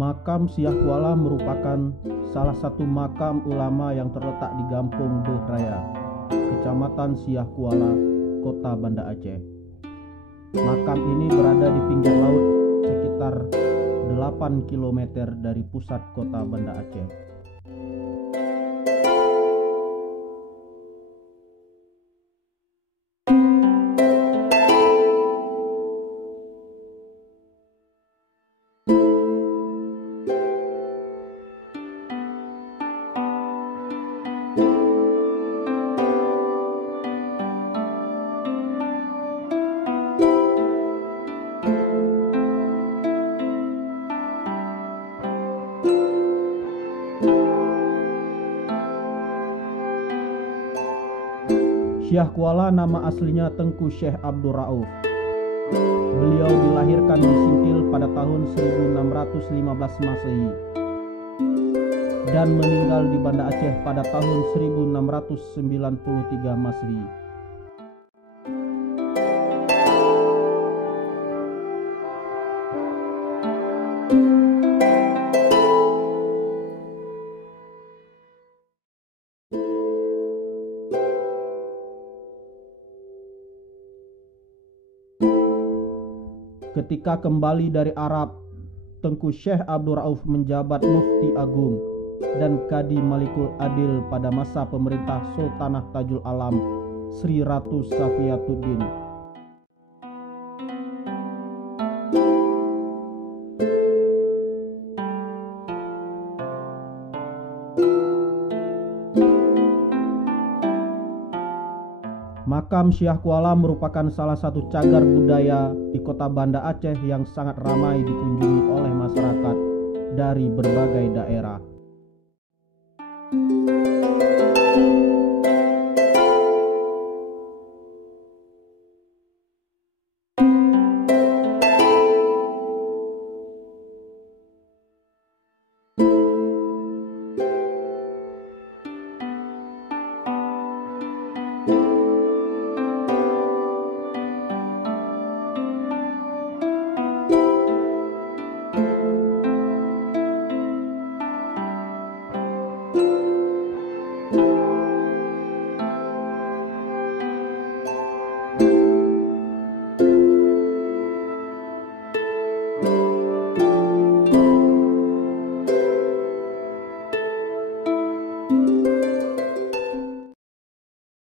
Makam Syah Kuala merupakan salah satu makam ulama yang terletak di Kampung Deh Raya, Kecamatan Syah Kuala, Kota Banda Aceh. Makam ini berada di pinggir laut sekitar 8 km dari pusat kota Banda Aceh. Syah Kuala nama aslinya Tengku Syekh Abdul Rauf. Beliau dilahirkan di Singkil pada tahun 1615 Masehi dan meninggal di Banda Aceh pada tahun 1693 Masehi. Ketika kembali dari Arab, Tengku Syekh Abdul Rauf menjabat Mufti Agung dan Kadi Malikul Adil pada masa pemerintah Sultanah Tajul Alam Sri Ratu Safiyatuddin. Makam Syah Kuala merupakan salah satu cagar budaya di kota Banda Aceh yang sangat ramai dikunjungi oleh masyarakat dari berbagai daerah.